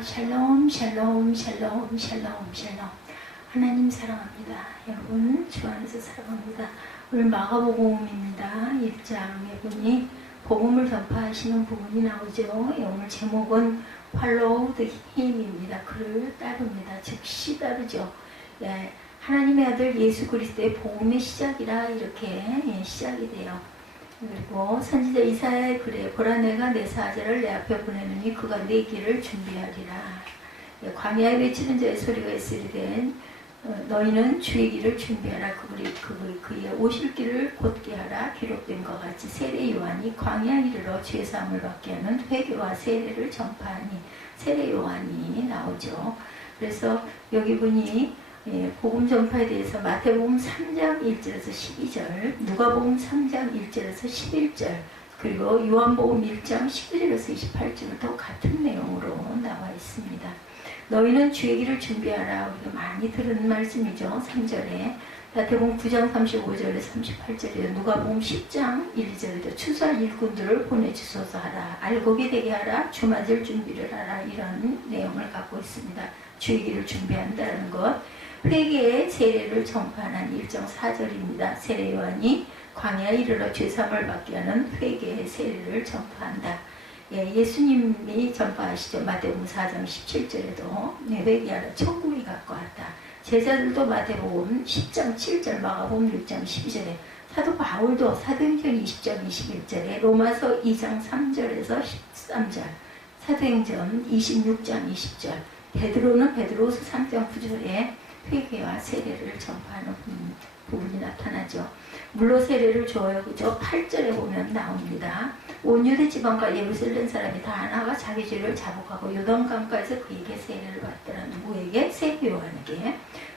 샬롬 샬롬 샬롬 샬롬 샬롬. 하나님 사랑합니다. 여러분 주 안에서 사랑합니다. 오늘 마가복음입니다. 1장에 보니 복음을 전파하시는 부분이 나오죠. 오늘 제목은 Follow the Him입니다. 그를 따릅니다. 즉시 따르죠. 하나님의 아들 예수 그리스도의 복음의 시작이라 이렇게 시작이 돼요. 그리고 선지자 이사야의 글에 보라 내가 내 사자를 내 앞에 보내느니 그가 내 길을 준비하리라. 광야에 외치는 자의 소리가 있으리되 너희는 주의 길을 준비하라. 그의 오실 길을 곧게 하라. 기록된 것 같이 세례 요한이 광야에 이르러 죄 사함을 받게 하는 회개와 세례를 전파하니 세례 요한이 나오죠. 그래서 여기 보니 복음 전파에 대해서 마태복음 3장 1절에서 12절, 누가복음 3장 1절에서 11절, 그리고 요한복음 1장 19절에서 28절도 같은 내용으로 나와 있습니다. 너희는 주의 길을 준비하라. 우리가 많이 들은 말씀이죠. 3절에 마태복음 9장 35절에 38절에 누가복음 10장 1절에도 추수할 일꾼들을 보내주소서 하라. 알곡이 되게 하라. 주맞을 준비를 하라. 이런 내용을 갖고 있습니다. 주의 길을 준비한다는 것. 회개의 세례를 전파하는 1장 4절입니다. 세례 요한이 광야에 이르러 죄사함을 받게 하는 회개의 세례를 전파한다. 예수님이 전파하시죠. 마태복음 4장 17절에도 회개하라. 천국이 가까웠다. 제자들도 마태복음 10장 7절, 마가복음 6장 12절에 사도 바울도 사도행전 20장 21절에 로마서 2장 3절에서 13절, 사도행전 26장 20절, 베드로는 베드로서 3장 9절에 회개와 세례를 전파하는 부분이 나타나죠. 물로 세례를 줘요. 그죠? 8절에 보면 나옵니다. 온 유대 지방과 예루살렘 사람이 다 나가 자기 죄를 자복하고 요단강가에서 그에게 세례를 받더라. 누구에게? 세례 요한에게.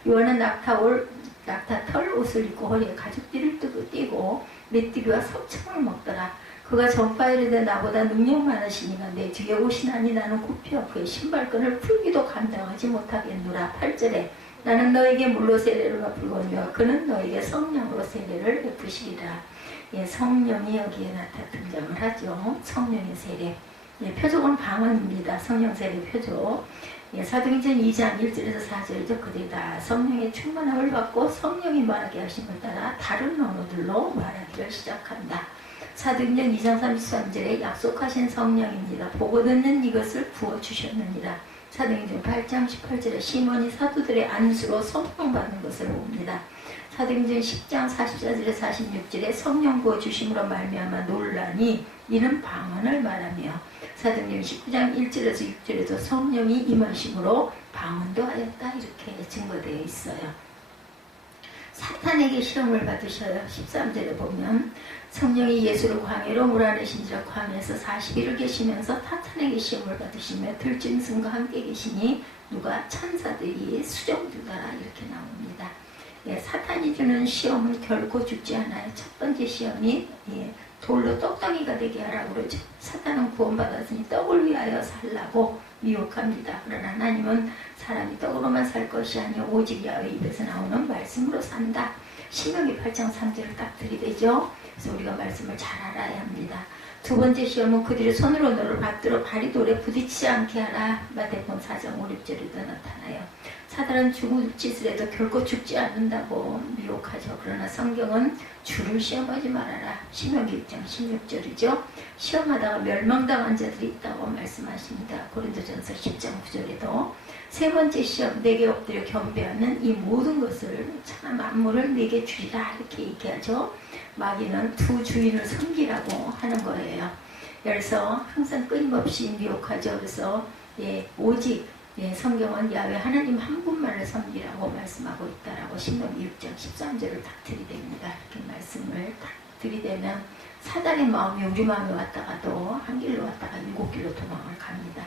요한은 낙타털 옷을 입고 허리에 가죽띠를 띠고 메뚜기와 석청을 먹더라. 그가 전파에 이르되 나보다 능력 많으시니가 내 뒤에 오시나니 나는 굽혀 그의 신발끈을 풀기도 감당하지 못하겠노라. 8절에 나는 너에게 물로 세례를 베풀거니와 그는 너에게 성령으로 세례를 베푸시리라. 성령이 여기에 등장을 하죠. 성령의 세례. 표적은 방언입니다. 성령 세례 표적. 사도행전 2장 1절에서 4절이죠. 그들이 다 성령의 충만함을 받고 성령이 말하게 하심을 따라 다른 언어들로 말하기를 시작한다. 사도행전 2장 33절에 약속하신 성령입니다. 보고 듣는 이것을 부어주셨느니라. 사도행전 8장 18절에 시몬이 사도들의 안수로 성령 받는 것을 봅니다. 사도행전 10장 44절에 46절에 성령 부어주심으로 말미암아 놀라니 이는 방언을 말하며 사도행전 19장 1절에서 6절에도 성령이 임하심으로 방언도 하였다. 이렇게 증거되어 있어요. 사탄에게 시험을 받으셔요. 13절에 보면 성령이 예수를 광야로 몰아내신지라 광야에서 40일을 계시면서 사탄에게 시험을 받으시며 들짐승과 함께 계시니 누가 천사들이 수정두더라. 이렇게 나옵니다. 사탄이 주는 시험은 결코 죽지 않아요. 첫 번째 시험이 돌로 떡덩이가 되게 하라고 그러죠. 사탄은 구원받았으니 떡을 위하여 살라고 미혹합니다. 그러나 하나님은 사람이 떡으로만 살 것이 아니요 오직 야훼 입에서 나오는 말씀으로 산다. 신명기 8장 3절을 딱 들이대죠. 그래서 우리가 말씀을 잘 알아야 합니다. 두 번째 시험은 그들의 손으로 너를 받들어 발이 돌에 부딪히지 않게 하라. 마태복음 4장 5, 6절에도 나타나요. 사단은 죽을 짓을 해도 결코 죽지 않는다고 미혹하죠. 그러나 성경은 주를 시험하지 말아라. 신명기 6장 16절이죠. 시험하다가 멸망당한 자들이 있다고 말씀하십니다. 고린도전서 10장 9절에도 세 번째 시험 내게 엎드려 겸비하는 이 모든 것을 참 만물을 내게 주리라 이렇게 얘기하죠. 마귀는 두 주인을 섬기라고 하는 거예요. 그래서 항상 끊임없이 미혹하죠. 그래서 오직 성경은 야훼 하나님 한 분만을 섬기라고 말씀하고 있다라고 신명기 6장 13절을 딱 들이댑니다. 이렇게 말씀을 딱 들이대면 사단의 마음이 우리 마음에 왔다가도 한 길로 왔다가 7길로 도망을 갑니다.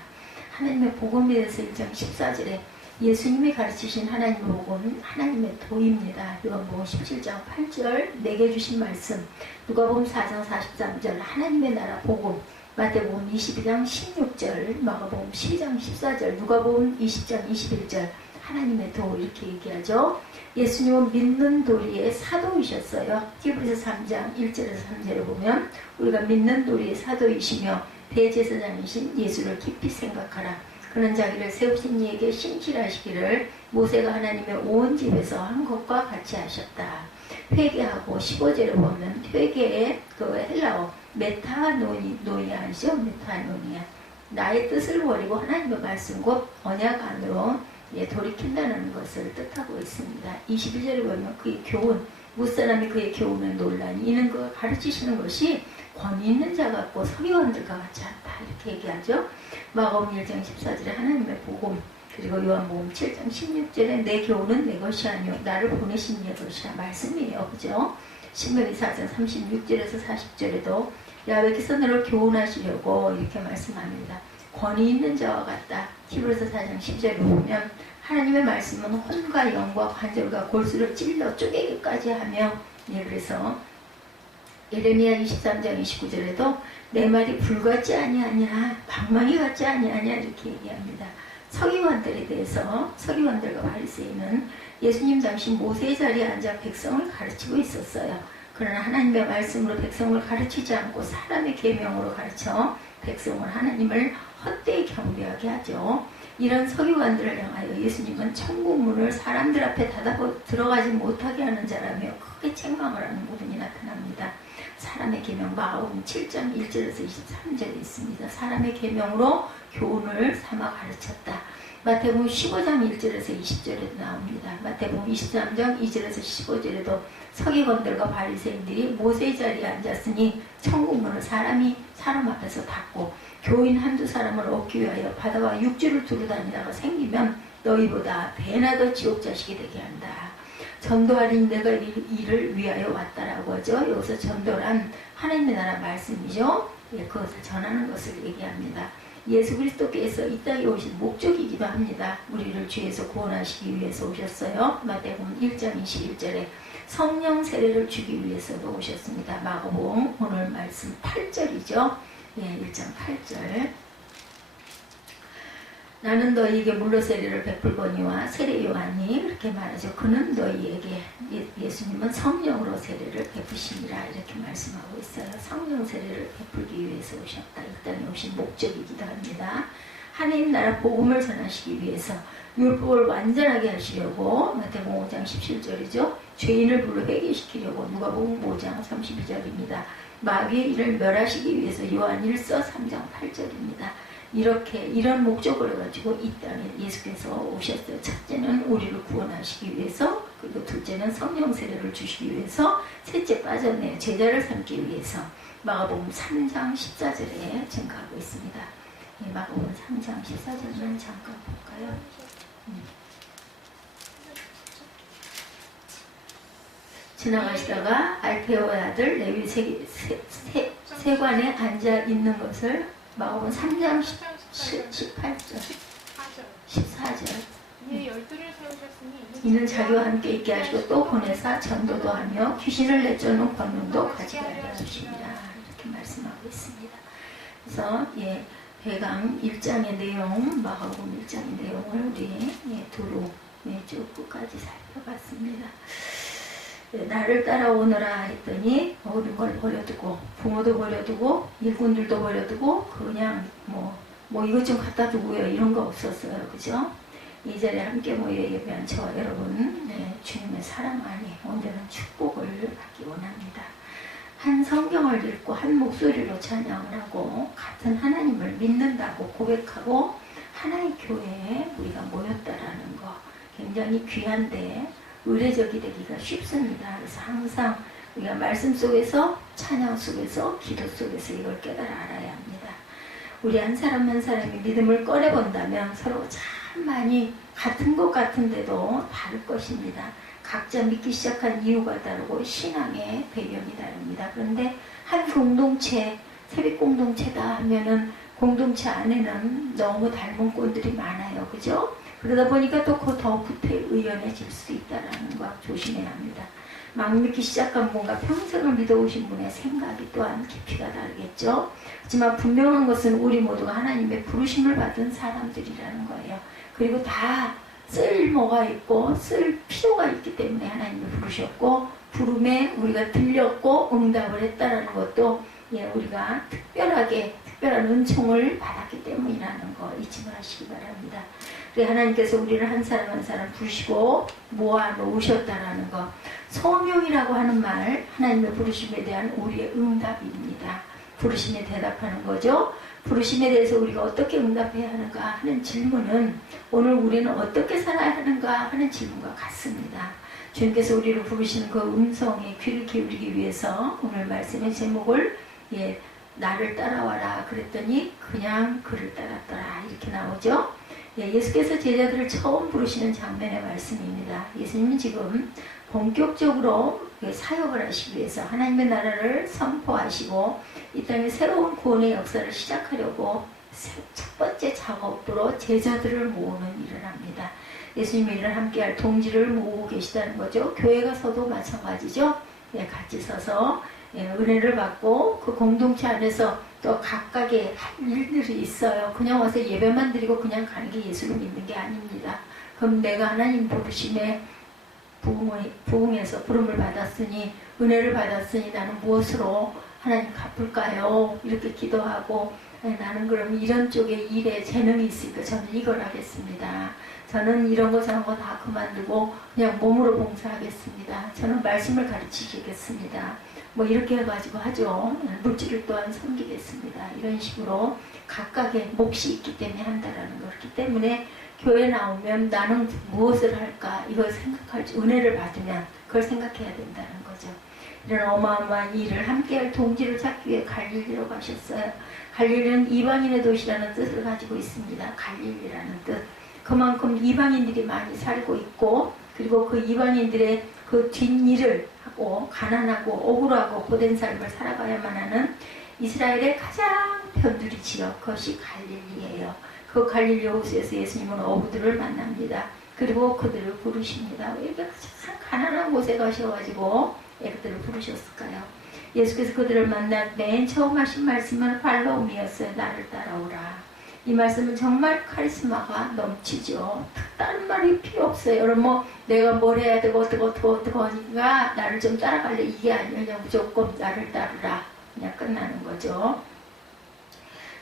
하나님의 복음에 대해서 1장 14절에 예수님이 가르치신 하나님의 복음, 하나님의 도입니다. 요한복음 17장 8절 내게 주신 말씀, 누가복음 4장 43절 하나님의 나라 복음, 마태복음 22장 16절, 마가복음 12장 14절, 누가복음 20장 21절 하나님의 도 이렇게 얘기하죠. 예수님은 믿는 도리의 사도이셨어요. 히브리서 3장 1절에서 3절에 보면 우리가 믿는 도리의 사도이시며 대제사장이신 예수를 깊이 생각하라. 그는 자기를 세우신 이에게 신실하시기를 모세가 하나님의 온 집에서 한 것과 같이 하셨다. 회개하고 15절에 보면 회개의 그 헬라어 메타노니아죠. 메타노니아. 나의 뜻을 버리고 하나님의 말씀 곧 언약 안으로 돌이킨다는 것을 뜻하고 있습니다. 21절에 보면 그의 교훈, 무사람이 그의 교훈을 논란이 이는 그가 가르치시는 것이 권위 있는 자 같고 서기관들과 같지 않다 이렇게 얘기하죠. 마가복음 1장 14절에 하나님의 복음, 그리고 요한복음 7장 16절에 내 교훈은 내 것이 아니요 나를 보내신 이의 것이라 말씀이에요. 그죠? 신명기 4장 36절에서 40절에도 야훼께서 너를 교훈하시려고 이렇게 말씀합니다. 권위 있는 자와 같다. 히브리서 4장 10절에 보면 하나님의 말씀은 혼과 영과 관절과 골수를 찔러 쪼개기까지 하며, 그래서 예레미야 23장 29절에도 내 말이 불같지 아니하냐 방망이 같지 아니하냐 이렇게 얘기합니다. 서기관들에 대해서 서기관들과 바리새인은 예수님 당시 모세의 자리에 앉아 백성을 가르치고 있었어요. 그러나 하나님의 말씀으로 백성을 가르치지 않고 사람의 계명으로 가르쳐 백성을 하나님을 헛되이 경배하게 하죠. 이런 서기관들을 향하여 예수님은 천국문을 사람들 앞에 닫아 들어가지 못하게 하는 자라며 크게 책망을 하는 부분이 나타납니다. 사람의 계명 마가복음 7장 1절에서 23절에 있습니다. 사람의 계명으로 교훈을 삼아 가르쳤다. 마태복음 15장 1절에서 20절에도 나옵니다. 마태복음 23장 2절에서 15절에도 서기관들과 바리새인들이 모세의 자리에 앉았으니 천국문을 사람 앞에서 닫고 교인 한두 사람을 얻기 위하여 바다와 육지를 두루다니다가 생기면 너희보다 배나 더 지옥 자식이 되게 한다. 전도하린 내가 이를 위하여 왔다라고 하죠. 여기서 전도란 하나님의 나라 말씀이죠. 그것을 전하는 것을 얘기합니다. 예수 그리스도께서 이 땅에 오신 목적이기도 합니다. 우리를 죄에서 구원하시기 위해서 오셨어요. 마태복음 1장 21절에 성령 세례를 주기 위해서도 오셨습니다. 마가복음 오늘 말씀 8절이죠. 1장 8절. 나는 너희에게 물로 세례를 베풀거니와 세례 요한이 그렇게 말하죠. 그는 너희에게 예수님은 성령으로 세례를 베푸시니라 이렇게 말씀하고 있어요. 성령 세례를 베풀기 위해서 오셨다. 이 땅에 오신 목적이기도 합니다. 하나님 나라 복음을 전하시기 위해서 율법을 완전하게 하시려고 마태복음 5장 17절이죠. 죄인을 불러 회개시키려고 누가복음 5장 32절입니다. 마귀의 일을 멸하시기 위해서 요한 1서 3장 8절입니다. 이런 목적을 가지고 이 땅에 예수께서 오셨어요. 첫째는 우리를 구원하시기 위해서, 그리고 둘째는 성령 세례를 주시기 위해서, 셋째 빠졌네요. 제자를 삼기 위해서. 마가복음 3장 14절에 증가하고 있습니다. 마가복음 3장 14절만 잠깐 볼까요? 지나가시다가 알페오의 아들 레위 세관에 앉아 있는 것을 마가복음 3장 18절 14절 이는 자기와 함께 있게 하시고 또 보내사 전도도 하며 귀신을 내쫓는 권능도 가지게 하려 하십니다. 이렇게 말씀하고 있습니다. 그래서 배강 1장의 내용, 마가복음 1장의 내용을 우리 두루 쭉 끝까지 살펴봤습니다. 나를 따라오너라 했더니 모든 걸 버려두고 부모도 버려두고 일꾼들도 버려두고 그냥 뭐 이것 좀 갖다 두고요 이런 거 없었어요. 그죠? 이 자리에 함께 모여 예배한 저와 여러분 주님의 사랑 안에 온전한 축복을 받기 원합니다. 한 성경을 읽고 한 목소리로 찬양을 하고 같은 하나님을 믿는다고 고백하고 하나의 교회에 우리가 모였다라는 거 굉장히 귀한데 의례적이 되기가 쉽습니다. 그래서 항상 우리가 말씀 속에서 찬양 속에서 기도 속에서 이걸 깨달아 알아야 합니다. 우리 한 사람 한 사람이 믿음을 꺼내본다면 서로 참 많이 같은 것 같은데도 다를 것입니다. 각자 믿기 시작한 이유가 다르고 신앙의 배경이 다릅니다. 그런데 한 공동체, 세빛 공동체다 하면은 공동체 안에는 너무 닮은 꼴들이 많아요. 그죠? 그러다 보니까 또 더 구태의연해질 수 있다는 거 조심해야 합니다. 막 믿기 시작한 분과 평생을 믿어오신 분의 생각이 또한 깊이가 다르겠죠. 하지만 분명한 것은 우리 모두가 하나님의 부르심을 받은 사람들이라는 거예요. 그리고 다 쓸모가 있고 쓸 필요가 있기 때문에 하나님이 부르셨고 부름에 우리가 들렸고 응답을 했다는 것도 우리가 특별하게 특별한 은총을 받았기 때문이라는 거 잊지 마시기 바랍니다. 하나님께서 우리를 한 사람 한 사람 부르시고 모아 놓으셨다라는 거, 소명이라고 하는 말, 하나님의 부르심에 대한 우리의 응답입니다. 부르심에 대답하는 거죠. 부르심에 대해서 우리가 어떻게 응답해야 하는가 하는 질문은 오늘 우리는 어떻게 살아야 하는가 하는 질문과 같습니다. 주님께서 우리를 부르시는 그 음성에 귀를 기울이기 위해서 오늘 말씀의 제목을 나를 따라와라 그랬더니 그냥 그를 따랐더라 이렇게 나오죠. 예수께서 제자들을 처음 부르시는 장면의 말씀입니다. 예수님은 지금 본격적으로 사역을 하시기 위해서 하나님의 나라를 선포하시고 이 땅에 새로운 구원의 역사를 시작하려고 첫 번째 작업으로 제자들을 모으는 일을 합니다. 예수님의 일을 함께할 동지를 모으고 계시다는 거죠. 교회 가서도 마찬가지죠. 같이 서서 은혜를 받고 그 공동체 안에서 또 각각의 할 일들이 있어요. 그냥 와서 예배만 드리고 그냥 가는 게 예수를 믿는 게 아닙니다. 그럼 내가 하나님 부르심에 부흥해서 부름을 받았으니 은혜를 받았으니 나는 무엇으로 하나님 갚을까요? 이렇게 기도하고 나는 그럼 이런 쪽에 일에 재능이 있으니까 저는 이걸 하겠습니다. 저는 이런 거 저런 거 다 그만두고 그냥 몸으로 봉사하겠습니다. 저는 말씀을 가르치겠습니다. 뭐 이렇게 해가지고 하죠. 물질을 또한 섬기겠습니다. 이런 식으로 각각의 몫이 있기 때문에 한다라는 거. 그렇기 때문에 교회 나오면 나는 무엇을 할까 이걸 생각할지 은혜를 받으면 그걸 생각해야 된다는 거죠. 이런 어마어마한 일을 함께할 동지를 찾기 위해 갈릴리로 가셨어요. 갈릴리는 이방인의 도시라는 뜻을 가지고 있습니다. 갈릴리라는 뜻. 그만큼 이방인들이 많이 살고 있고 그리고 그 이방인들의 그 뒷일을 하고 가난하고 억울하고 고된 삶을 살아가야만 하는 이스라엘의 가장 편두리 지역, 그것이 갈릴리예요. 그 갈릴리 호수에서 예수님은 어부들을 만납니다. 그리고 그들을 부르십니다. 왜 이렇게 참 가난한 곳에 가셔가지고 그들을 부르셨을까요? 예수께서 그들을 만난 맨 처음 하신 말씀은 팔로우미였어요. 나를 따라오라. 이 말씀은 정말 카리스마가 넘치죠. 다른 말이 필요 없어요. 여러분 뭐 내가 뭘 해야 되고 어떻게 하니까 나를 좀 따라갈래 이게 아니에요. 그냥 무조건 나를 따르라. 그냥 끝나는 거죠.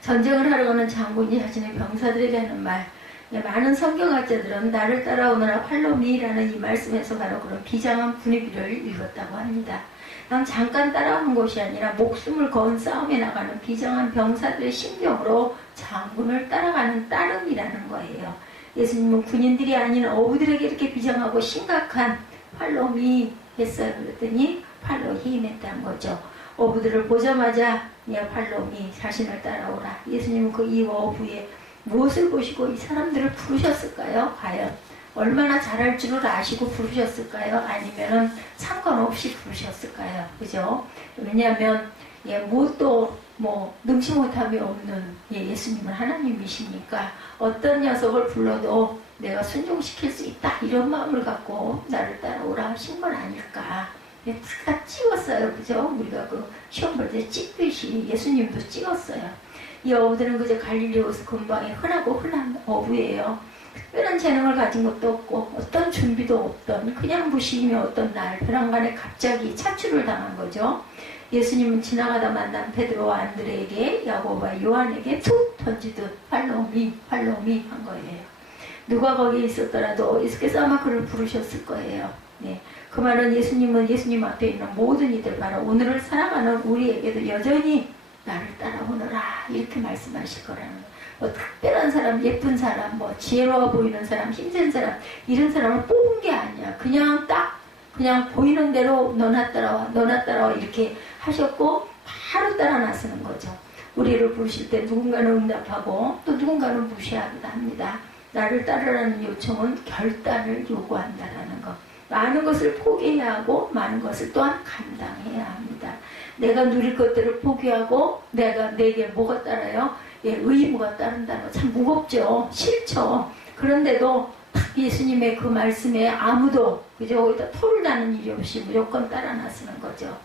전쟁을 하러 가는 장군이 자신의 병사들에게 하는 말. 많은 성경학자들은 나를 따라오너라 팔로미라는 이 말씀에서 바로 그런 비장한 분위기를 읽었다고 합니다. 난 잠깐 따라오는 것이 아니라 목숨을 건 싸움에 나가는 비장한 병사들의 심정으로 장군을 따라가는 따름이라는 거예요. 예수님은 군인들이 아닌 어부들에게 이렇게 비장하고 심각한 팔로미 했어요. 그랬더니 팔로히 임했다는 거죠. 어부들을 보자마자 팔로미 자신을 따라오라. 예수님은 그 이 어부의 무엇을 보시고 이 사람들을 부르셨을까요? 과연 얼마나 잘할 줄을 아시고 부르셨을까요? 아니면은 상관없이 부르셨을까요? 그죠? 왜냐하면 무엇도 능치 못함이 없는 예수님은 하나님이시니까 어떤 녀석을 불러도 내가 순종시킬 수 있다 이런 마음을 갖고 나를 따라오라 하신 건 아닐까. 다 찍었어요. 그죠? 우리가 그 시험 볼 때 찍듯이 예수님도 찍었어요. 이 어부들은 그저 갈릴리 호수 근방에 흔하고 흔한 어부예요. 특별한 재능을 가진 것도 없고 어떤 준비도 없던 그냥 무심히 어떤 날 벼랑간에 갑자기 차출을 당한 거죠. 예수님은 지나가다 만난 베드로와 안드레에게 야고보와 요한에게 툭 던지듯 팔로미 한 거예요. 누가 거기에 있었더라도 예수께서 아마 그를 부르셨을 거예요. 그 말은 예수님은 예수님 앞에 있는 모든 이들 바로 오늘을 살아가는 우리에게도 여전히 나를 따라오너라 이렇게 말씀하실 거라는 거예요. 특별한 사람, 예쁜 사람, 지혜로워 보이는 사람, 힘센 사람 이런 사람을 뽑은 게 아니야. 그냥 보이는 대로 너나 따라와 이렇게 하셨고 바로 따라 나서는 거죠. 우리를 부르실 때 누군가는 응답하고 또 누군가는 무시하기도 합니다. 나를 따르라는 요청은 결단을 요구한다라는 것. 많은 것을 포기해야 하고 많은 것을 또한 감당해야 합니다. 내가 누릴 것들을 포기하고 내게 뭐가 따라요? 의무가 따른다는 거 참 무겁죠. 싫죠. 그런데도 예수님의 그 말씀에 아무도 그저 거기다 토를 나는 일이 없이 무조건 따라 나서는 거죠.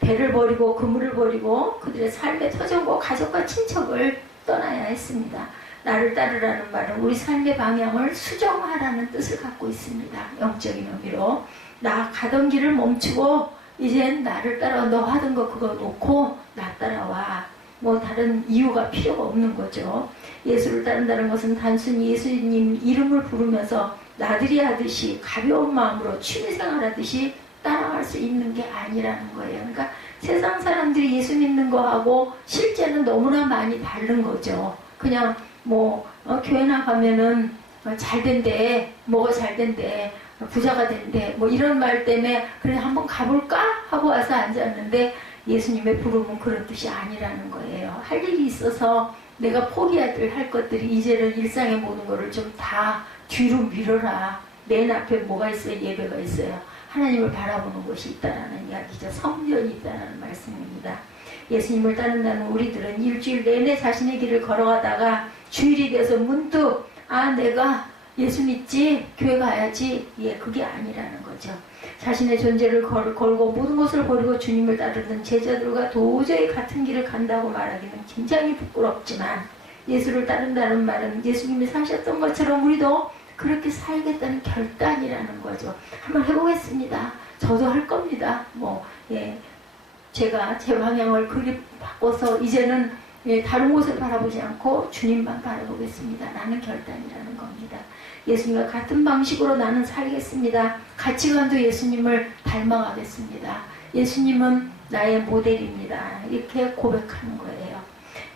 배를 버리고 그물을 버리고 그들의 삶의 터전과 가족과 친척을 떠나야 했습니다. 나를 따르라는 말은 우리 삶의 방향을 수정하라는 뜻을 갖고 있습니다. 영적인 의미로 나 가던 길을 멈추고 이젠 나를 따라와. 너 하던 거 그거 놓고 나 따라와. 뭐 다른 이유가 필요가 없는 거죠. 예수를 따른다는 것은 단순히 예수님 이름을 부르면서 나들이 하듯이 가벼운 마음으로 취미생활하듯이 따라갈 수 있는 게 아니라는 거예요. 그러니까 세상 사람들이 예수 믿는 거하고 실제는 너무나 많이 다른 거죠. 그냥 뭐 교회 나가면은 잘 된대, 뭐가 잘 된대, 부자가 된대, 뭐 이런 말 때문에 그래 한번 가볼까 하고 와서 앉았는데 예수님의 부름은 그런 뜻이 아니라는 거예요. 할 일이 있어서 내가 포기할 것들이 이제는 일상의 모든 거를 좀 다 뒤로 미뤄라. 맨 앞에 뭐가 있어요? 예배가 있어요. 하나님을 바라보는 것이 있다라는 이야기죠. 성전이 있다라는 말씀입니다. 예수님을 따른다는 우리들은 일주일 내내 자신의 길을 걸어가다가 주일이 돼서 문득 내가 예수 믿지? 교회 가야지? 그게 아니라는 거죠. 자신의 존재를 걸고 모든 것을 버리고 주님을 따르는 제자들과 도저히 같은 길을 간다고 말하기는 굉장히 부끄럽지만 예수를 따른다는 말은 예수님이 사셨던 것처럼 우리도 그렇게 살겠다는 결단이라는 거죠. 한번 해보겠습니다. 저도 할 겁니다. 제가 제 방향을 그리 바꿔서 이제는 다른 곳을 바라보지 않고 주님만 바라보겠습니다. 라는 결단이라는 겁니다. 예수님과 같은 방식으로 나는 살겠습니다. 가치관도 예수님을 닮아가겠습니다. 예수님은 나의 모델입니다. 이렇게 고백하는 거예요.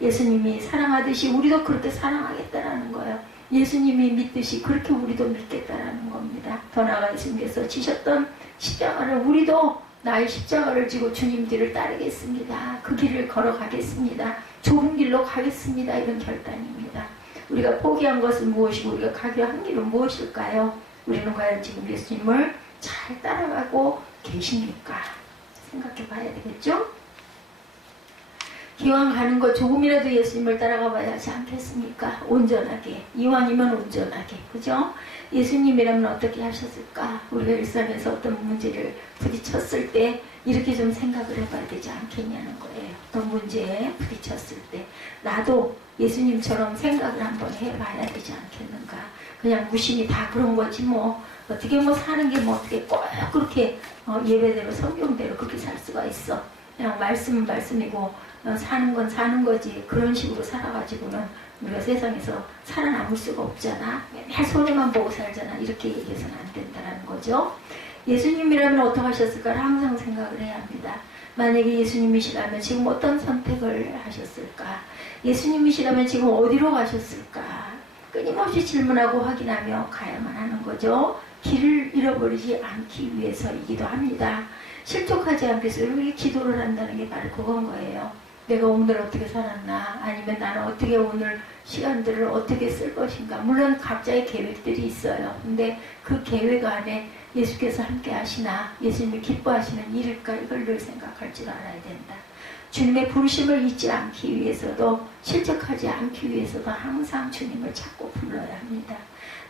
예수님이 사랑하듯이 우리도 그렇게 사랑하겠다라는 거예요. 예수님이 믿듯이 그렇게 우리도 믿겠다라는 겁니다. 더 나아가 예수님께서 지셨던 십자가를 우리도 나의 십자가를 지고 주님 뒤를 따르겠습니다. 그 길을 걸어가겠습니다. 좁은 길로 가겠습니다. 이런 결단입니다. 우리가 포기한 것은 무엇이고 우리가 가기로 한 길은 무엇일까요? 우리는 과연 지금 예수님을 잘 따라가고 계십니까? 생각해 봐야 되겠죠? 기왕 가는 것 조금이라도 예수님을 따라가 봐야 하지 않겠습니까? 온전하게, 이왕이면 온전하게, 그죠? 예수님이라면 어떻게 하셨을까? 우리가 일상에서 어떤 문제를 부딪혔을 때 이렇게 좀 생각을 해봐야 되지 않겠냐는 거예요. 어떤 문제에 부딪혔을 때 나도 예수님처럼 생각을 한번 해봐야 되지 않겠는가? 그냥 무심히 다 그런 거지 뭐 어떻게 사는 게 어떻게 꼭 그렇게 예배대로 성경대로 그렇게 살 수가 있어. 그냥 말씀은 말씀이고 사는 건 사는 거지. 그런 식으로 살아가지고는 우리가 세상에서 살아남을 수가 없잖아. 맨날 손해만 보고 살잖아. 이렇게 얘기해서는 안 된다는 거죠. 예수님이라면 어떻게 하셨을까를 항상 생각을 해야 합니다. 만약에 예수님이시라면 지금 어떤 선택을 하셨을까? 예수님이시라면 지금 어디로 가셨을까? 끊임없이 질문하고 확인하며 가야만 하는 거죠. 길을 잃어버리지 않기 위해서이기도 합니다. 실족하지 않기 위해서 우리 기도를 한다는 게 바로 그건 거예요. 내가 오늘 어떻게 살았나? 아니면 나는 어떻게 오늘 시간들을 어떻게 쓸 것인가? 물론 각자의 계획들이 있어요. 근데 그 계획 안에 예수께서 함께 하시나? 예수님이 기뻐하시는 일일까? 이걸 늘 생각할 줄 알아야 된다. 주님의 부르심을 잊지 않기 위해서도 실족하지 않기 위해서도 항상 주님을 찾고 불러야 합니다.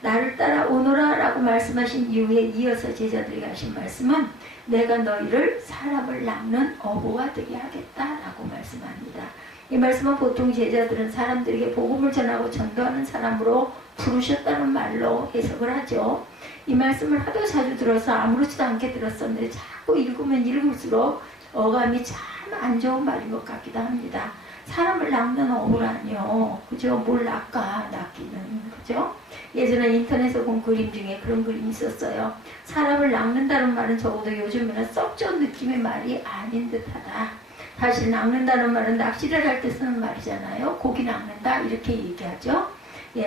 나를 따라오너라 라고 말씀하신 이후에 이어서 제자들에게 하신 말씀은 내가 너희를 사람을 낚는 어부가 되게 하겠다라고 말씀합니다. 이 말씀은 보통 제자들은 사람들에게 복음을 전하고 전도하는 사람으로 부르셨다는 말로 해석을 하죠. 이 말씀을 하도 자주 들어서 아무렇지도 않게 들었었는데 자꾸 읽으면 읽을수록 어감이 참 안 좋은 말인 것 같기도 합니다. 사람을 낚는 어부라니요. 그죠? 뭘 낚기는. 그죠? 예전에 인터넷에서 본 그림 중에 그런 그림이 있었어요. 사람을 낚는다는 말은 적어도 요즘에는 썩 좋은 느낌의 말이 아닌 듯하다. 사실 낚는다는 말은 낚시를 할 때 쓰는 말이잖아요. 고기 낚는다 이렇게 얘기하죠.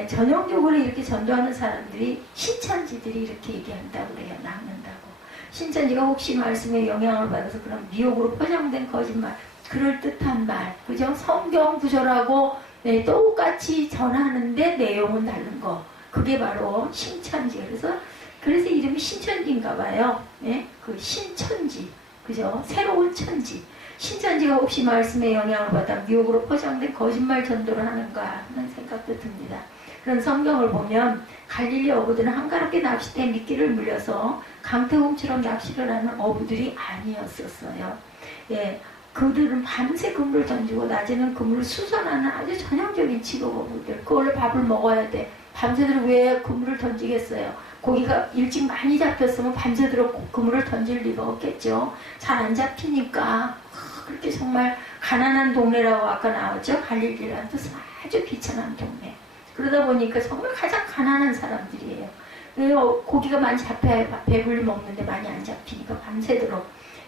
전형적으로 이렇게 전도하는 사람들이 신천지들이 이렇게 얘기한다고 그래요. 낚는다고. 신천지가 혹시 말씀에 영향을 받아서 그런 미혹으로 포장된 거짓말, 그럴듯한 말, 그죠? 성경 구절하고 똑같이 전하는데 내용은 다른 거. 그게 바로 신천지. 그래서 이름이 신천지인가 봐요. 그 신천지. 그죠? 새로운 천지. 신천지가 혹시 말씀에 영향을 받아 미혹으로 포장된 거짓말 전도를 하는가 하는 생각도 듭니다. 그런 성경을 보면 갈릴리 어부들은 한가롭게 낚싯대에 미끼를 물려서 강태공처럼 낚시를 하는 어부들이 아니었었어요. 그들은 밤새 그물을 던지고 낮에는 그물을 수선하는 아주 전형적인 직업 어부들. 그걸로 밥을 먹어야 돼. 밤새도록 왜 그물을 던지겠어요? 고기가 일찍 많이 잡혔으면 밤새도록 그물을 던질 리가 없겠죠. 잘 안 잡히니까 그렇게 정말 가난한 동네라고 아까 나왔죠. 갈릴리라는 뜻은 아주 비천한 동네. 그러다 보니까 정말 가장 가난한 사람들이에요. 고기가 많이 잡혀야 배불리 먹는데 많이 안 잡히니까 밤새도록.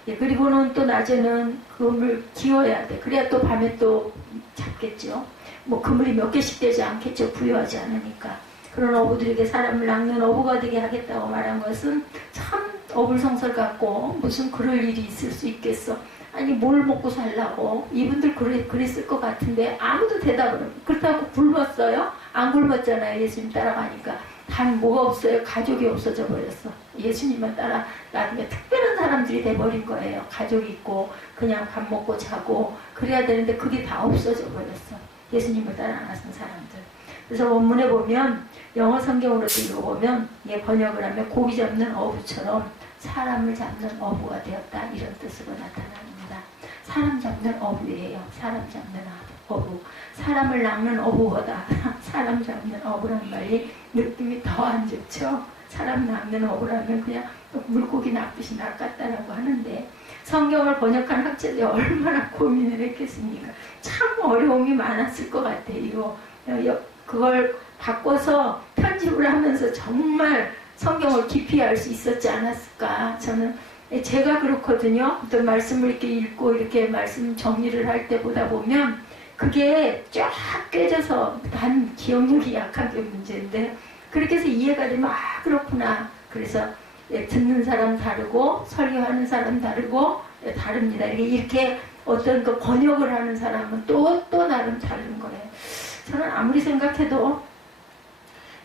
예, 그리고는 또 낮에는 그물 기어야 돼. 그래야 또 밤에 또 잡겠죠. 뭐 그물이 몇 개씩 되지 않겠죠. 부유하지 않으니까. 그런 어부들에게 사람을 낚는 어부가 되게 하겠다고 말한 것은 참 어불성설 같고 무슨 그럴 일이 있을 수 있겠어. 아니 뭘 먹고 살라고. 이분들 그랬을 것 같은데 아무도 대답을. 그렇다고 굶었어요? 안 굶었잖아요. 예수님 따라가니까. 단 뭐가 없어요? 가족이 없어져 버렸어. 예수님만 따라 나중에 특별한 사람들이 돼버린 거예요. 가족이 있고 그냥 밥 먹고 자고 그래야 되는데 그게 다 없어져 버렸어. 예수님을 따라 나선 사람들. 그래서 원문에 보면 영어 성경으로 읽어보면 번역을 하면 고기 잡는 어부처럼 사람을 잡는 어부가 되었다 이런 뜻으로 나타납니다. 사람 잡는 어부예요. 사람 잡는 어부. 사람을 낚는 어부보다 사람 잡는 어부란 말이 느낌이 더 안 좋죠. 사람 낚는 어부라면 그냥 물고기 낚듯이 낚았다라고 하는데 성경을 번역한 학자들이 얼마나 고민을 했겠습니까? 참 어려움이 많았을 것 같아요. 그걸 바꿔서 편집을 하면서 정말 성경을 깊이 알 수 있었지 않았을까. 저는 제가 그렇거든요. 어떤 말씀을 이렇게 읽고 이렇게 말씀 정리를 할 때 보다 보면 그게 쫙 깨져서 난 기억력이 약한 게 문제인데 그렇게 해서 이해가 되면 그렇구나. 그래서 듣는 사람 다르고 설교하는 사람 다르고 다릅니다. 이렇게 어떤 그 번역을 하는 사람은 또 나름 다른 거예요. 저는 아무리 생각해도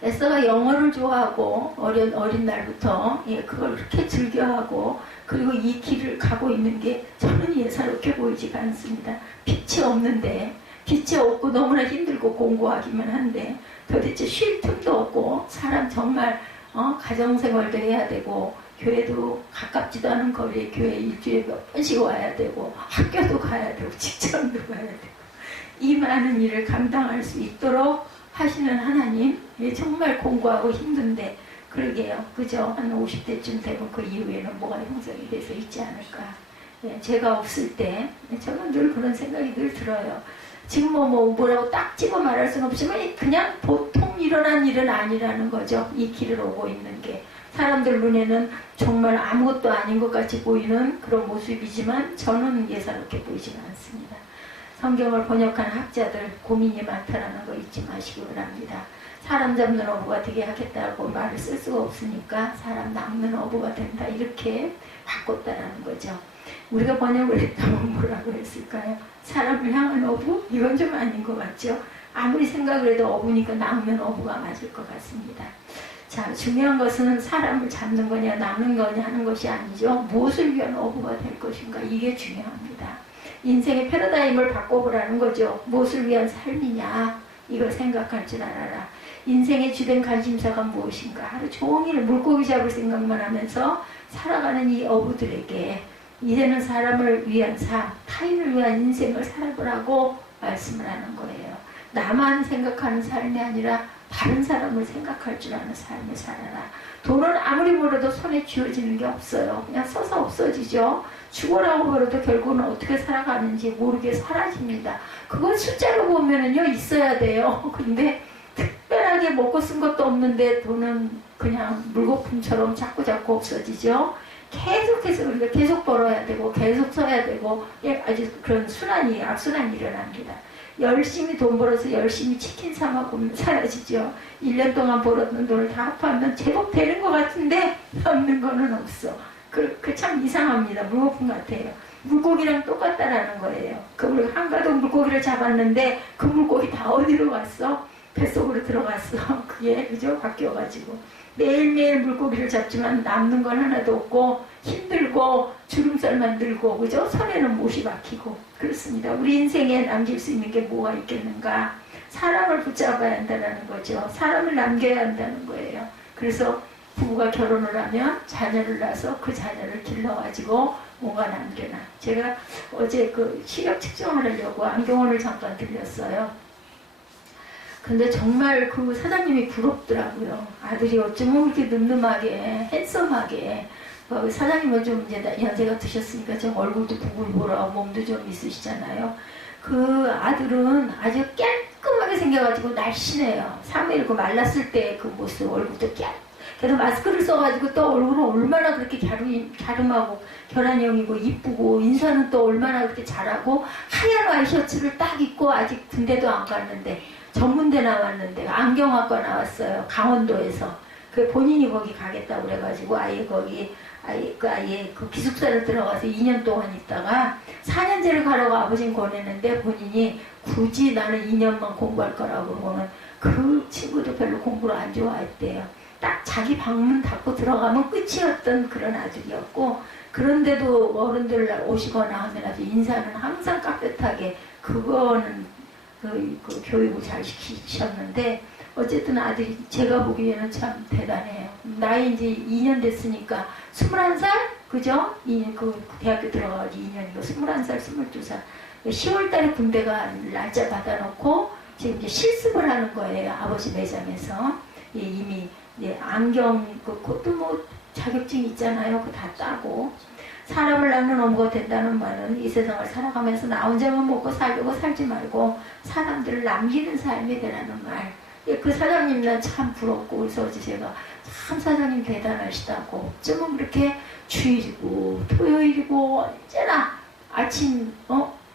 에스더가 영어를 좋아하고 어린 날부터 그걸 그렇게 즐겨하고 그리고 이 길을 가고 있는 게 저는 예사롭게 보이지가 않습니다. 빛이 없는데 빛이 없고 너무나 힘들고 공부하기만 한데 도대체 쉴 틈도 없고 사람 정말 가정생활도 해야 되고 교회도 가깝지도 않은 거리에 교회 일주일에 몇 번씩 와야 되고 학교도 가야 되고 직장도 가야 되고 이 많은 일을 감당할 수 있도록 하시는 하나님, 정말 공부하고 힘든데 그러게요. 그죠? 한 50대쯤 되면 그 이후에는 뭐가 형성이 돼서 있지 않을까. 제가 없을 때 저는 늘 그런 생각이 늘 들어요. 지금 뭐라고 딱 집어 말할 수는 없지만 그냥 보통 일어난 일은 아니라는 거죠. 이 길을 오고 있는 게. 사람들 눈에는 정말 아무것도 아닌 것 같이 보이는 그런 모습이지만 저는 예사롭게 보이지는 않습니다. 성경을 번역한 학자들 고민이 많다라는 거 잊지 마시기 바랍니다. 사람 잡는 어부가 되게 하겠다고 말을 쓸 수가 없으니까 사람 낚는 어부가 된다 이렇게 바꿨다라는 거죠. 우리가 번역을 했다면 뭐라고 했을까요? 사람을 향한 어부? 이건 좀 아닌 것 같죠? 아무리 생각을 해도 어부니까 낚는 어부가 맞을 것 같습니다. 자, 중요한 것은 사람을 잡는 거냐 낚는 거냐 하는 것이 아니죠. 무엇을 위한 어부가 될 것인가 이게 중요합니다. 인생의 패러다임을 바꿔보라는 거죠. 무엇을 위한 삶이냐 이걸 생각할 줄 알아라. 인생의 주된 관심사가 무엇인가. 하루 종일 물고기 잡을 생각만 하면서 살아가는 이 어부들에게 이제는 사람을 위한 삶, 타인을 위한 인생을 살아보라고 말씀을 하는 거예요. 나만 생각하는 삶이 아니라 다른 사람을 생각할 줄 아는 삶을 살아라. 돈은 아무리 벌어도 손에 쥐어지는 게 없어요. 그냥 써서 없어지죠. 죽어라고 벌어도 결국은 어떻게 살아가는지 모르게 사라집니다. 그건 숫자로 보면은요 있어야 돼요. 근데 특별하게 먹고 쓴 것도 없는데 돈은 그냥 물거품처럼 자꾸 없어지죠. 계속해서 우리가 계속 벌어야 되고 계속 써야 되고 아주 그런 악순환이 일어납니다. 열심히 돈 벌어서 열심히 치킨 사 먹으면 사라지죠. 1년 동안 벌었던 돈을 다 합하면 제법 되는 것 같은데 남는 거는 없어. 그 참 이상합니다. 물거품 같아요. 물고기랑 똑같다라는 거예요. 그 한가득 물고기를 잡았는데 그 물고기 다 어디로 갔어? 뱃속으로 들어갔어. 그게 그죠? 바뀌어가지고 매일매일 물고기를 잡지만 남는 건 하나도 없고 힘들고 주름살만 들고 그죠? 손에는 못이 박히고 그렇습니다. 우리 인생에 남길 수 있는 게 뭐가 있겠는가? 사람을 붙잡아야 한다는 거죠. 사람을 남겨야 한다는 거예요. 그래서 부부가 결혼을 하면 자녀를 낳아서 그 자녀를 길러가지고 뭔가 남겨놔. 제가 어제 그 시력 측정을 하려고 안경원을 잠깐 들렸어요. 근데 정말 그 사장님이 부럽더라고요. 아들이 어쩌면 그렇게 늠름하게 핸섬하게 사장님은 좀 이제 연세가 드셨으니까 좀 얼굴도 부글부글하고 몸도 좀 있으시잖아요. 그 아들은 아주 깔끔하게 생겨가지고 날씬해요. 3일 말랐을 때 그 모습, 얼굴도 그래서 마스크를 써가지고 또 얼굴은 얼마나 그렇게 갸름하고 결한형이고 이쁘고 인사는 또 얼마나 그렇게 잘하고 하얀 와이셔츠를 딱 입고 아직 군대도 안 갔는데 전문대 나왔는데 안경학과 나왔어요. 강원도에서. 그 본인이 거기 가겠다고 그래가지고 아예 거기 아예 그 기숙사를 들어가서 2년 동안 있다가 4년제를 가라고 아버지는 권했는데 본인이 굳이 나는 2년만 공부할 거라고 그러고는 그 친구도 별로 공부를 안 좋아했대요. 딱 자기 방문 닫고 들어가면 끝이었던 그런 아들이었고 그런데도 어른들 오시거나 하면 아주 인사는 항상 깍듯하게 그거는 그 교육을 잘 시키셨는데 어쨌든 아들이 제가 보기에는 참 대단해요. 나이 이제 2년 됐으니까 21살? 그죠? 그 대학교 들어가가지고 2년이고 21살, 22살 10월달에 군대가 날짜 받아놓고 지금 이제 실습을 하는 거예요. 아버지 매장에서. 예, 이미 예, 안경 그것도 뭐 자격증 있잖아요. 그거 다 따고 사람을 낳는 어머가 된다는 말은 이 세상을 살아가면서 나 혼자만 먹고 살려고 살지 말고 사람들을 남기는 삶이 되라는 말. 예, 그 사장님 난 참 부럽고 그래서 어제 제가 참 사장님 대단하시다고 어쩌면 그렇게 주일이고 토요일이고 언제나 아침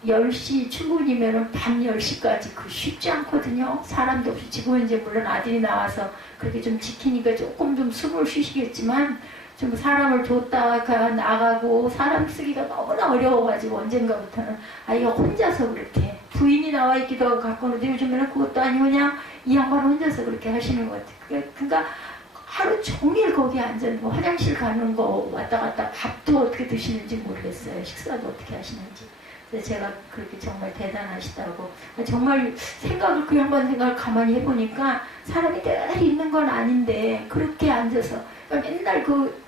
10시 출근이면 밤 10시까지 그 쉽지 않거든요. 사람도 없이 지금 이제 물론 아들이 나와서 그렇게 좀 지키니까 조금 좀 숨을 쉬시겠지만 좀 사람을 뒀다가 나가고 사람 쓰기가 너무나 어려워가지고 언젠가부터는 아이가 혼자서 그렇게 부인이 나와 있기도 하고 가끔은 요즘에는 그것도 아니고 그냥 이 양반 혼자서 그렇게 하시는 것 같아요. 그러니까 하루 종일 거기 앉아있고 화장실 가는 거 왔다 갔다 밥도 어떻게 드시는지 모르겠어요. 식사도 어떻게 하시는지. 그래서 제가 그렇게 정말 대단하시다고 정말 생각을 그 한번 생각을 가만히 해보니까 사람이 늘 있는 건 아닌데 그렇게 앉아서 맨날 그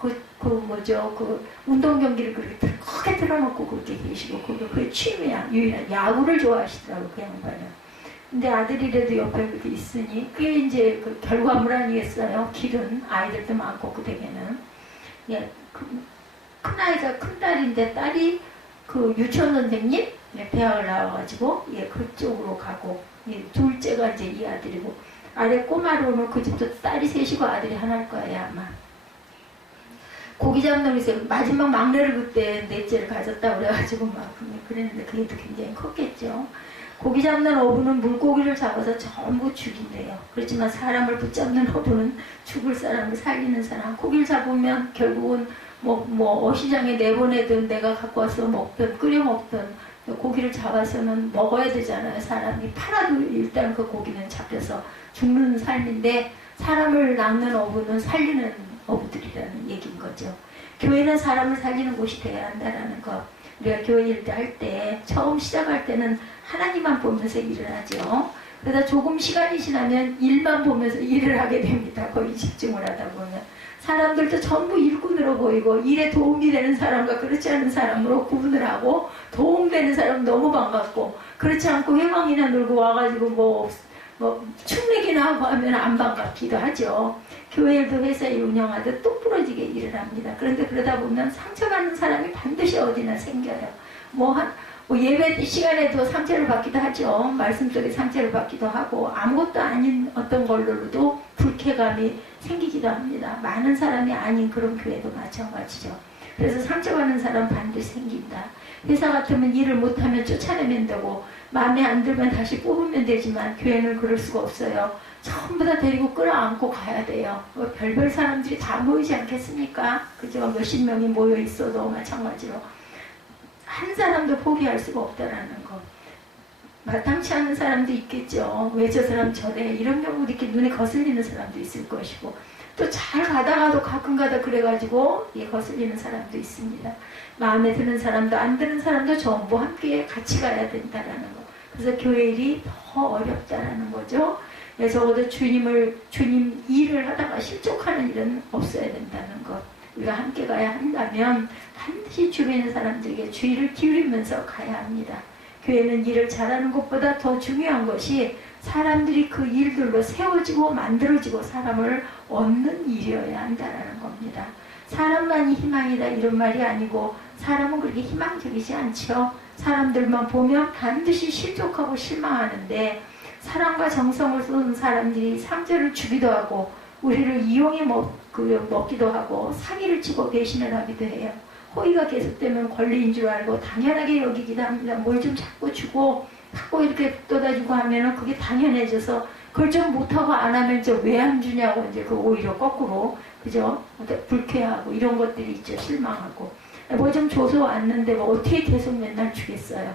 운동 경기를 그렇게 크게 틀어놓고 그렇게 계시고 그게 취미야. 유일한 야구를 좋아하시더라고 그 양반은. 근데 아들이라도 옆에 그렇게 있으니 그게 이제 그 결과물 아니겠어요. 길은 아이들도 많고 그 댁에는 예, 큰 아이가 큰 딸인데 딸이 그 유치원 선생님 대학을 나와가지고 예 그쪽으로 가고 예, 둘째가 이제 이 아들이고 아래 꼬마로는 그 집도 딸이 셋이고 아들이 하나일 거예요 아마. 고기 잡는 곳에 마지막 막내를 그때 넷째를 가졌다고 그래가지고 막 그랬는데 그게 또 굉장히 컸겠죠. 고기 잡는 어부는 물고기를 잡아서 전부 죽인대요. 그렇지만 사람을 붙잡는 어부는 죽을 사람을 살리는 사람. 고기를 잡으면 결국은 어시장에 내보내든 내가 갖고 와서 먹든 끓여 먹든 고기를 잡아서는 먹어야 되잖아요. 사람이 팔아도 일단 그 고기는 잡혀서 죽는 삶인데 사람을 낚는 어부는 살리는 어부들이라는 얘기인 거죠. 교회는 사람을 살리는 곳이 되어야 한다는 것. 우리가 교회 일도 할 때 처음 시작할 때는 하나님만 보면서 일을 하죠. 그러다 조금 시간이 지나면 일만 보면서 일을 하게 됩니다. 거의 집중을 하다 보면. 사람들도 전부 일꾼으로 보이고 일에 도움이 되는 사람과 그렇지 않은 사람으로 구분을 하고 도움되는 사람 너무 반갑고 그렇지 않고 회방이나 놀고 와가지고 축내기나 하고 하면 안 반갑기도 하죠. 교회일도 회사 일 운영하듯 똑부러지게 일을 합니다. 그런데 그러다 보면 상처받는 사람이 반드시 어디나 생겨요. 예배 시간에도 상처를 받기도 하죠. 말씀 속에 상처를 받기도 하고 아무것도 아닌 어떤 걸로도 불쾌감이 생기기도 합니다. 많은 사람이 아닌 그런 교회도 마찬가지죠. 그래서 상처받는 사람 반드시 생긴다. 회사 같으면 일을 못하면 쫓아내면 되고 마음에 안 들면 다시 뽑으면 되지만 교회는 그럴 수가 없어요. 전부 다 데리고 끌어안고 가야 돼요. 별별 사람들이 다 모이지 않겠습니까? 그죠? 몇십 명이 모여 있어도 마찬가지로 한 사람도 포기할 수가 없다라는 거. 마땅치 않은 사람도 있겠죠. 왜 저 사람 저래? 이런 경우도 이렇게 눈에 거슬리는 사람도 있을 것이고 또 잘 가다가도 가끔가다 그래가지고 거슬리는 사람도 있습니다. 마음에 드는 사람도 안 드는 사람도 전부 함께 같이 가야 된다라는 거. 그래서 교회 일이 더 어렵다라는 거죠. 적어도 주님 일을 하다가 실족하는 일은 없어야 된다는 것. 우리가 함께 가야 한다면 반드시 주변의 사람들에게 주의를 기울이면서 가야 합니다. 교회는 일을 잘하는 것보다 더 중요한 것이 사람들이 그 일들로 세워지고 만들어지고 사람을 얻는 일이어야 한다는 겁니다. 사람만이 희망이다 이런 말이 아니고 사람은 그렇게 희망적이지 않죠. 사람들만 보면 반드시 실족하고 실망하는데 사랑과 정성을 쏟은 사람들이 상처를 주기도 하고 우리를 이용해 먹기도 하고 사기를 치고 배신을 하기도 해요. 호의가 계속되면 권리인 줄 알고 당연하게 여기기도 합니다. 뭘 좀 자꾸 주고 자꾸 이렇게 북돋아주고 하면은 그게 당연해져서 그걸 좀 못하고 안 하면 왜 안 주냐고 이제 그 오히려 거꾸로 그죠? 불쾌하고 이런 것들이 있죠. 실망하고 뭐 좀 줘서 왔는데 뭐 어떻게 계속 맨날 주겠어요.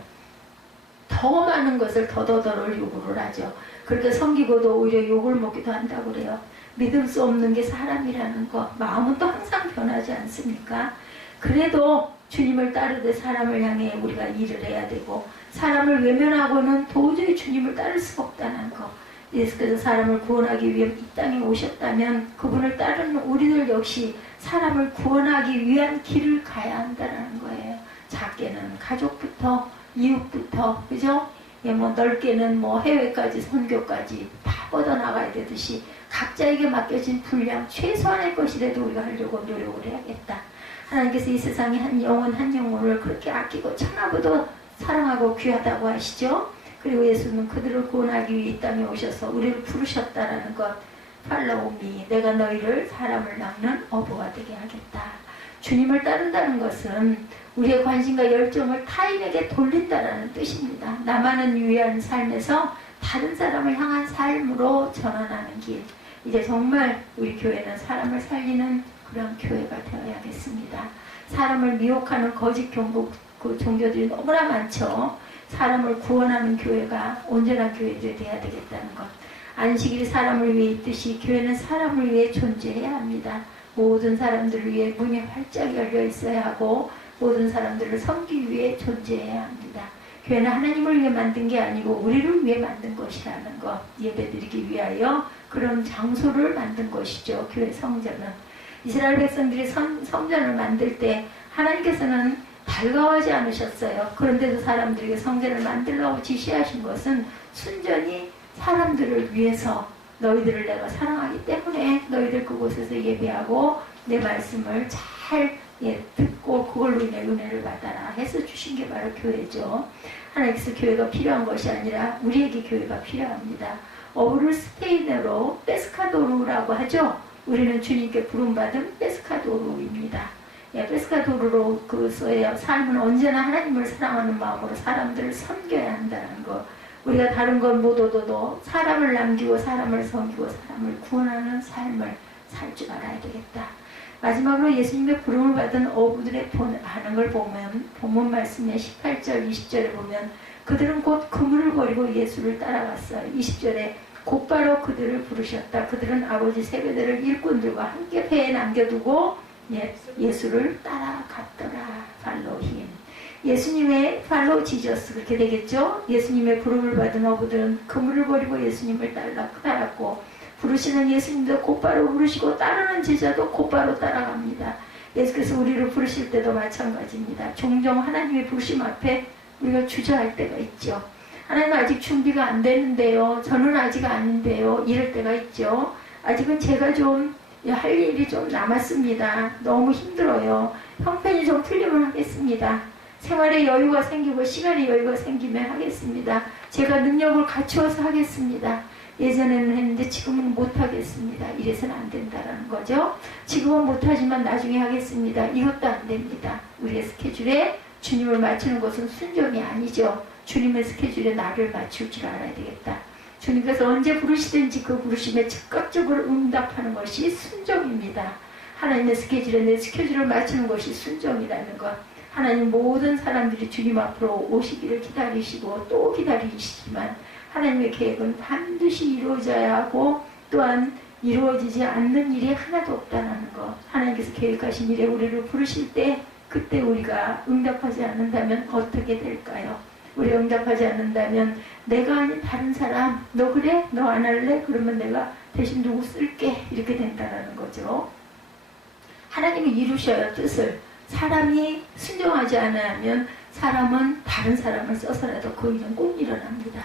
더 많은 것을 더더더를 요구를 하죠. 그렇게 섬기고도 오히려 욕을 먹기도 한다고 그래요. 믿을 수 없는 게 사람이라는 거. 마음은 또 항상 변하지 않습니까? 그래도 주님을 따르되 사람을 향해 우리가 일을 해야 되고 사람을 외면하고는 도저히 주님을 따를 수가 없다는 거. 예수께서 사람을 구원하기 위해 이 땅에 오셨다면 그분을 따르는 우리들 역시 사람을 구원하기 위한 길을 가야 한다는 거예요. 작게는 가족부터 이웃부터 그죠? 예, 뭐 넓게는 뭐 해외까지 선교까지 다 뻗어나가야 되듯이 각자에게 맡겨진 분량 최소한의 것이라도 우리가 하려고 노력을 해야겠다. 하나님께서 이 세상에 한 영혼을 그렇게 아끼고 천하보다 사랑하고 귀하다고 하시죠. 그리고 예수는 그들을 구원하기 위해 이 땅에 오셔서 우리를 부르셨다라는 것. 팔로우미 내가 너희를 사람을 낚는 어부가 되게 하겠다. 주님을 따른다는 것은 우리의 관심과 열정을 타인에게 돌린다라는 뜻입니다. 나만을 위한 삶에서 다른 사람을 향한 삶으로 전환하는 길. 이제 정말 우리 교회는 사람을 살리는 그런 교회가 되어야겠습니다. 사람을 미혹하는 거짓 종교들이 너무나 많죠. 사람을 구원하는 교회가 온전한 교회들이 되어야 되겠다는 것. 안식일이 사람을 위해 있듯이 교회는 사람을 위해 존재해야 합니다. 모든 사람들을 위해 문이 활짝 열려 있어야 하고 모든 사람들을 섬기기 위해 존재해야 합니다. 교회는 하나님을 위해 만든 게 아니고 우리를 위해 만든 것이라는 것. 예배드리기 위하여 그런 장소를 만든 것이죠. 교회 성전은. 이스라엘 백성들이 성전을 만들 때 하나님께서는 달가워하지 않으셨어요. 그런데도 사람들에게 성전을 만들라고 지시하신 것은 순전히 사람들을 위해서 너희들을 내가 사랑하기 때문에 너희들 그곳에서 예배하고 내 말씀을 잘 듣고 그걸로 인해 은혜를 받아라 해서 주신 게 바로 교회죠. 하나님께서 교회가 필요한 것이 아니라 우리에게 교회가 필요합니다. 어부를 스페인어로 페스카도르라고 하죠. 우리는 주님께 부름받은 페스카도르입니다. 페스카도르로 그의 삶은 언제나 하나님을 사랑하는 마음으로 사람들을 섬겨야 한다는 것. 우리가 다른 건 못 얻어도 사람을 남기고 사람을 섬기고 사람을 구원하는 삶을 살 줄 알아야 되겠다. 마지막으로 예수님의 부름을 받은 어부들의 하는 걸 보면 본문 말씀의 18절 20절에 보면 그들은 곧 그물을 버리고 예수를 따라갔어요. 20절에 곧바로 그들을 부르셨다. 그들은 아버지 세배들을 일꾼들과 함께 배에 남겨두고 예수를 따라갔더라. 팔로힘. 예수님의 팔로우 지저스 그렇게 되겠죠. 예수님의 부름을 받은 어부들은 그물을 버리고 예수님을 따랐고 부르시는 예수님도 곧바로 부르시고 따르는 제자도 곧바로 따라갑니다. 예수께서 우리를 부르실 때도 마찬가지입니다. 종종 하나님의 부르심 앞에 우리가 주저할 때가 있죠. 하나님 아직 준비가 안 되는데요. 저는 아직 아닌데요. 이럴 때가 있죠. 아직은 제가 좀 할 일이 좀 남았습니다. 너무 힘들어요. 형편이 좀 풀리면 하겠습니다. 생활에 여유가 생기고 시간에 여유가 생기면 하겠습니다. 제가 능력을 갖추어서 하겠습니다. 예전에는 했는데 지금은 못하겠습니다. 이래서는 안 된다는 거죠. 지금은 못하지만 나중에 하겠습니다. 이것도 안 됩니다. 우리의 스케줄에 주님을 맞추는 것은 순종이 아니죠. 주님의 스케줄에 나를 맞출 줄 알아야 되겠다. 주님께서 언제 부르시든지 그 부르심에 즉각적으로 응답하는 것이 순종입니다. 하나님의 스케줄에 내 스케줄을 맞추는 것이 순종이라는 것. 하나님 모든 사람들이 주님 앞으로 오시기를 기다리시고 또 기다리시지만 하나님의 계획은 반드시 이루어져야 하고 또한 이루어지지 않는 일이 하나도 없다는 것. 하나님께서 계획하신 일에 우리를 부르실 때 그때 우리가 응답하지 않는다면 어떻게 될까요? 우리 응답하지 않는다면 내가 아닌 다른 사람 너 그래? 너 안 할래? 그러면 내가 대신 누구 쓸게 이렇게 된다는 거죠. 하나님이 이루셔야 뜻을. 사람이 순종하지 않으면 사람은 다른 사람을 써서라도 그 일은 꼭 일어납니다.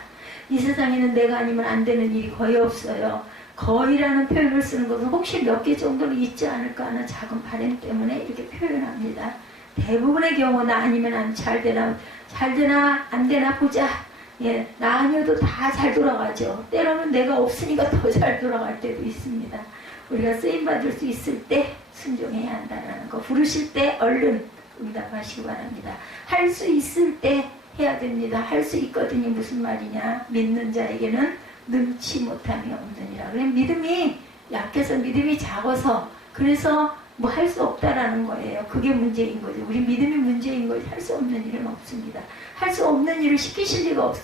이 세상에는 내가 아니면 안 되는 일이 거의 없어요. 거의라는 표현을 쓰는 것은 혹시 몇 개 정도는 있지 않을까 하는 작은 바람 때문에 이렇게 표현합니다. 대부분의 경우 나 아니면 잘 되나 안 되나 보자. 예, 나 아니어도 다 잘 돌아가죠. 때로는 내가 없으니까 더 잘 돌아갈 때도 있습니다. 우리가 쓰임받을 수 있을 때 순종해야 한다는 거. 부르실 때 얼른 응답하시기 바랍니다. 할 수 있을 때 해야 됩니다. 할 수 있거든요. 무슨 말이냐. 믿는 자에게는 능치 못함이 없느니라. 그래, 믿음이 약해서 믿음이 작아서 그래서 뭐 할 수 없다라는 거예요. 그게 문제인 거죠. 우리 믿음이 문제인 거지 할 수 없는 일은 없습니다. 할 수 없는 일을 시키실 리가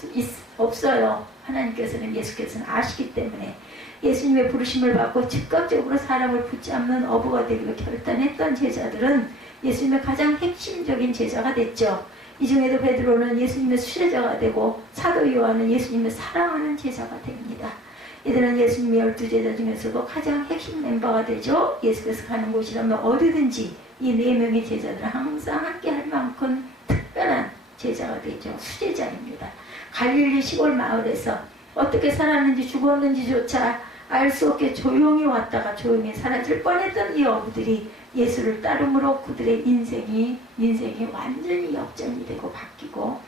없어요. 하나님께서는 예수께서는 아시기 때문에 예수님의 부르심을 받고 즉각적으로 사람을 붙잡는 어부가 되기로 결단했던 제자들은 예수님의 가장 핵심적인 제자가 됐죠. 이 중에도 베드로는 예수님의 수제자가 되고 사도 요한은 예수님의 사랑하는 제자가 됩니다. 이들은 예수님의 12제자 중에서도 가장 핵심 멤버가 되죠. 예수께서 가는 곳이라면 어디든지 이 4명의 제자들은 항상 함께 할 만큼 특별한 제자가 되죠. 수제자입니다. 갈릴리 시골 마을에서 어떻게 살았는지 죽었는지조차 알 수 없게 조용히 왔다가 조용히 사라질 뻔했던 이 어부들이 예수를 따름으로 그들의 인생이 완전히 역전이 되고 바뀌고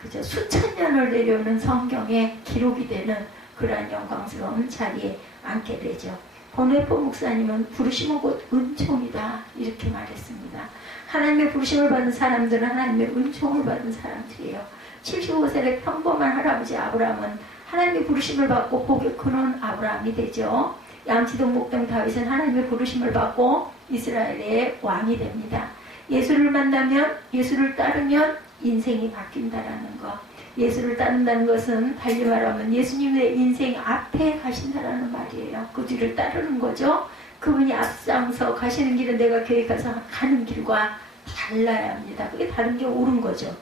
그저 수천 년을 내려오는 성경에 기록이 되는 그러한 영광스러운 자리에 앉게 되죠. 권회포 목사님은 부르심은 곧 은총이다 이렇게 말했습니다. 하나님의 부르심을 받은 사람들은 하나님의 은총을 받은 사람들이에요. 75세의 평범한 할아버지 아브라함은 하나님의 부르심을 받고 복의 근원 아브라함이 되죠. 양치동 목동 다윗은 하나님의 부르심을 받고 이스라엘의 왕이 됩니다. 예수를 만나면 예수를 따르면 인생이 바뀐다라는 것. 예수를 따른다는 것은 달리 말하면 예수님의 인생 앞에 가신다라는 말이에요. 그 뒤를 따르는 거죠. 그분이 앞장서 가시는 길은 내가 계획해서 가는 길과 달라야 합니다. 그게 다른 게 옳은 거죠.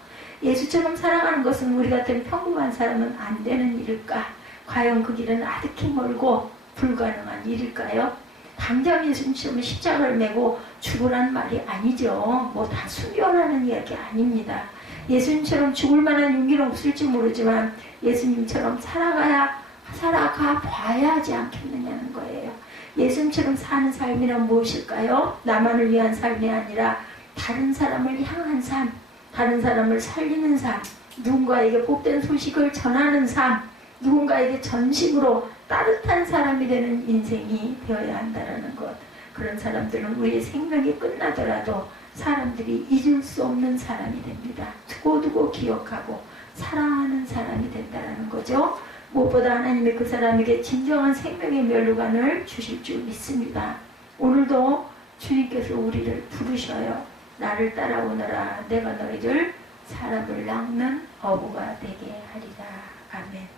예수처럼 살아가는 것은 우리 같은 평범한 사람은 안 되는 일일까? 과연 그 길은 아득히 멀고 불가능한 일일까요? 당장 예수님처럼 십자가를 메고 죽으라는 말이 아니죠. 뭐 다 순교라는 이야기 아닙니다. 예수님처럼 죽을 만한 용기는 없을지 모르지만 예수님처럼 살아가 봐야 하지 않겠느냐는 거예요. 예수님처럼 사는 삶이란 무엇일까요? 나만을 위한 삶이 아니라 다른 사람을 향한 삶, 다른 사람을 살리는 삶, 누군가에게 복된 소식을 전하는 삶, 누군가에게 전심으로 따뜻한 사람이 되는 인생이 되어야 한다는 것. 그런 사람들은 우리의 생명이 끝나더라도 사람들이 잊을 수 없는 사람이 됩니다. 두고두고 기억하고 사랑하는 사람이 된다는 거죠. 무엇보다 하나님이 그 사람에게 진정한 생명의 멸류관을 주실 줄 믿습니다. 오늘도 주님께서 우리를 부르셔요. 나를 따라오너라. 내가 너희를 사람을 낚는 어부가 되게 하리라. 아멘.